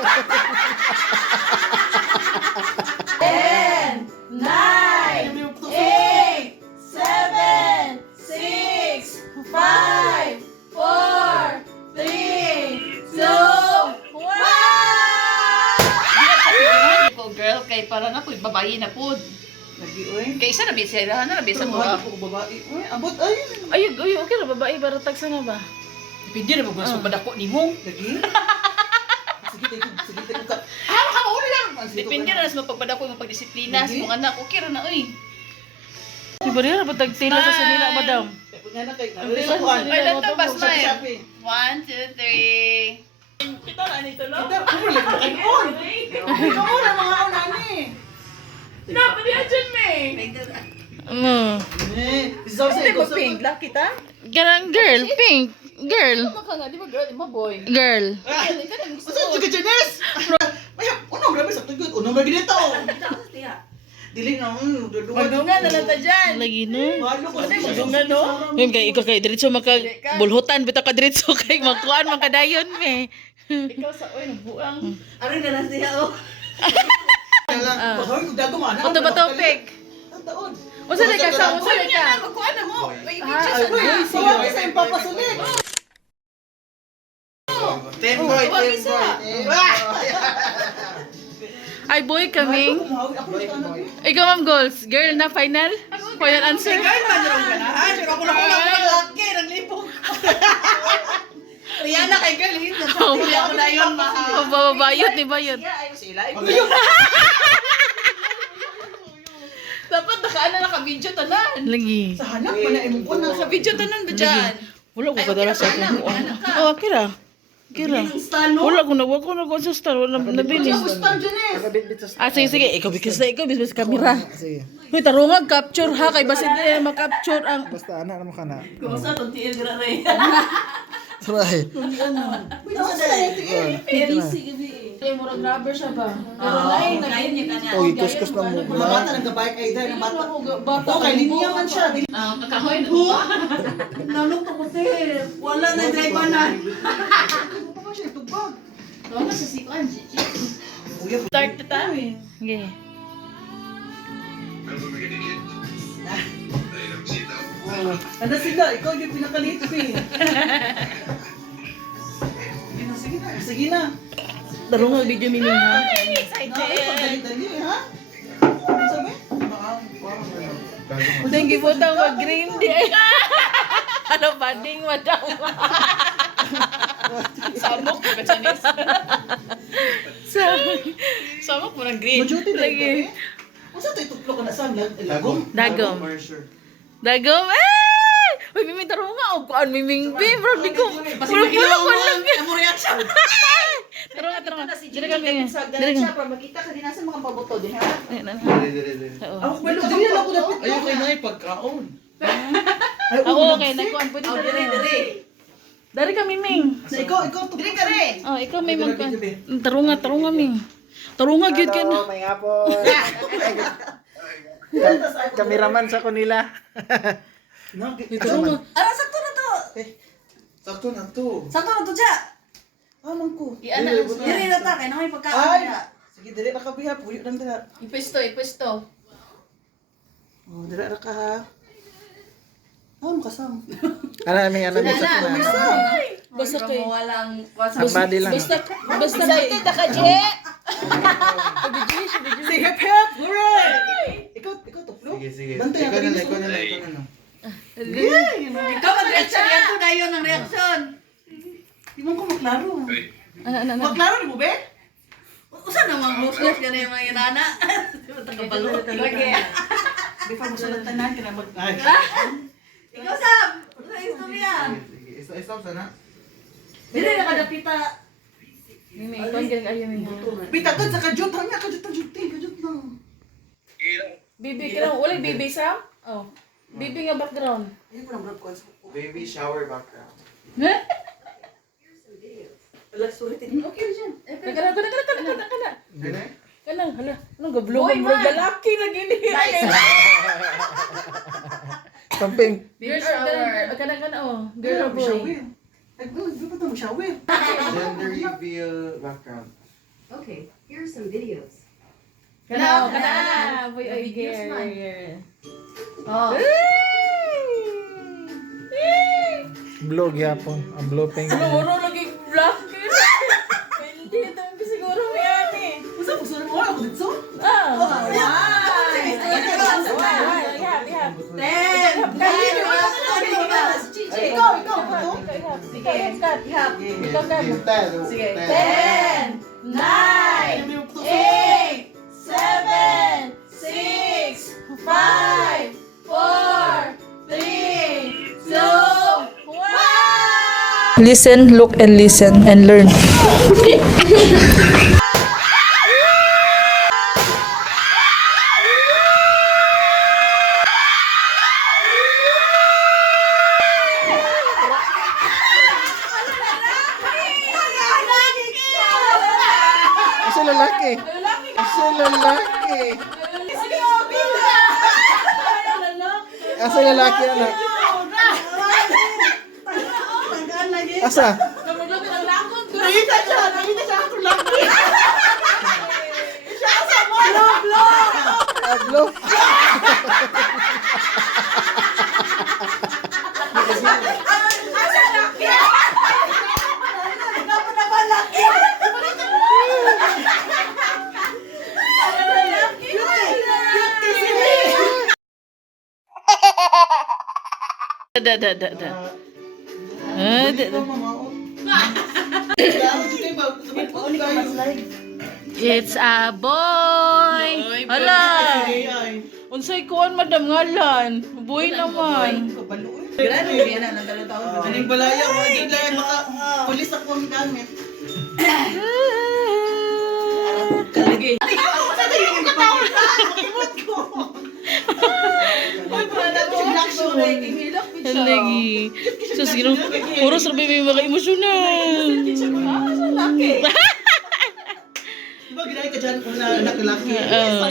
10, 9, 8, 7, 6, 5, 4, 3, 2, 1! Girl, kay para na po, babae na po. Lagi, oy. Kay isa na bisira na bisa mo. Ako babae. Oy, abot ay. Ay, okay na babae para tagsa na ba? Depende na magwas pa dako nimo. Lagi. Sige, tayo ka. Ha, uli lang. Depende na sa mapagpadako yung pagdisiplina sa mga anak. Okay ra na, oy. Si Barira ba tagtila sa sanila, madam? Nga na kay. Ay, lanto ba smile? 1, 2, 3. Kita na nito, no? Kita, kumuli ko kay on. Ikaw mo na mga unani. Dapat yan dyan, May. Isaw sa ikaw sa pink lang kita? Ganang girl, pink. Girl. Maka nga, di ba girl? Di ba boy? Girl. Ito na gusto Asa ko. juga Janice? May unong rabi sa tugod, unong rabi dito. Dili na Magdungan na lang ta dyan. Lagi no. Magdungan, no? Ngayon kay ikaw kay diretso bulhutan bitaw ka diretso kay magkuan man kadayon me. Ikaw sa, oy, nagbuang. Ari na lang siya oh. Hoy, dago man. Unta ba topic? Taon. Unsa na ka sa unsa Uy, na niya ka? na, magkuhan na mo. May Ay, pictures boy, na. siya sa impapasulit. Temboy. Ay boy kaming. Ako dito anak ko. Ikaw ma'am goals. Girl na final? Final answer? Girl, man rin ka na. Ay, ako na laki, naglipong. Rihanna kay girl, hindi na sa hindi ako na yun, mahal. Oh, babayot ni bayot. Sila. Dapat nakaano naka-video tanan. Lagi. Sa hanap pa na imong na. Naka-video tanan ba dyan? Wala ko kadala sa akong kuan. Oh, kira. Kira. Wala ko na sa star wala nabili. Ustan Janice. Ah, sige. Ikaw bikas na ikaw bis kamera. Hoy, tarungag capture ha kay basin din ma-capture ang Basta anak naman ka na. Kung sa tuntiin gira rin. Saray. Kaya mura grabber siya ba? Pero lain, nagkain niya kanya. O, ikuskus na mo. Mga bata nagka-bike ay dahil ng bata. Bata. Okay, linya man siya. Kakahoy na. Nalok ko te. Wala na driver na. Ano ba siya tubag? Wala sa sikuan, Gigi. Start na tayo eh. Okay. Ano sila? Ikaw yung pinakalit eh. Sige na. Tarungag video mimi ha. Excited. Dali-dali ha? Ano sabi? Thank you po tang mag-green day. Ano bading madam. Samok ko ka Chinese. So, Samok mo ng green. Majuti na Lagi. ito eh. Ano sa ito ituplo ka na saan? Lagom? dagom. Dagom. Eh! Uy, miming tarunga o kuan miming bim, bro, di ko. Pulo ko lang. Amo reaction. Tarunga. Si Dire Gigi kami. sa Dire ganun siya kami. para makita ka din nasa mga paboto din ha. Oo. Ako, pero dali lang ako dapat. Ayaw kayo na ipagkaon. Ako okay, nagkuan pwede Oh, dire. dire. Dari ka miming. Na ikaw, Dire ka rin. Oh, ikaw may magkuan. Tarunga ming. Tarunga gyud ka na. May hapon. Kameraman sa kanila. Tarunga. Ano sakto na to? Sakto na to. Sakto na to siya. Amang ko. Iana lang siya. Dire na ta kay na may pagkaon Ay! niya. Sige, dali na kabiha. Puyo lang dala. Ipuesto. Oh, dala na ka ha. Ah, makasam. Ano namin ano mo sa Basta kay. Walang Ang body lang. Basta kay. Kita ka, Je. Si Hep Hep! Hooray! Ikaw tuplo? Sige. Bantay ang kanina sa mga. Ikaw mag-reaction yan to na yun ang reaction. Di mo ko maklaro. Ano. Maklaro ni mo, be? Usa namang hostess yan yung mga inana. Di ba tagabalo? Lagi. Di pa mo sa tanan ka na mag... Ikaw Sam! Sa istorya. Stop sana. Dili na kadapita. Miming, kuan gyud ayo miming. Bitagod sa kajut. Hanya kajut na. Bibi ka wala bibi sa? Oh. Bibi nga background. Ayun ko lang brad ko. Baby shower background. Wala, sulitin. Okay na dyan. Kana. Gana? Kanang hala, anong gablugan bro lalaki na gini. Camping. Girl or kana oh, girl or boy. Ay, di ba ito mo shower? Gender reveal background. Okay, here are some videos. Kana, kana. Boy, oy, girl. Oh. Blue gyapon. Ang blue pink. Siguro lagi black. Hindi, ito siguro may ani. Usa mo sura mo ako dito. Ah. Wow. Ihap. 10. Ikaw buto. Ihap. Ikaw ka. Sige. 10, 9, 8, 7, 6, 5, 4, 3, 2, 1. Listen, look, and listen, and learn. Asa lalaki? Asa lalaki? Asa lalaki anak? Asa? Nakita siya ako laki. Ablo. Da. It's a boy. Hala. Unsay kuan madam ngalan? Boy naman. Grano yan na, ng 2 taon. Aning balaya, wag lang maka pulis ako ang gamit. Kalagi. Lagi. Sus, gino. Puro sabi may mga emosyonan. Diba ginay ka dyan kung nakalaki? Oo.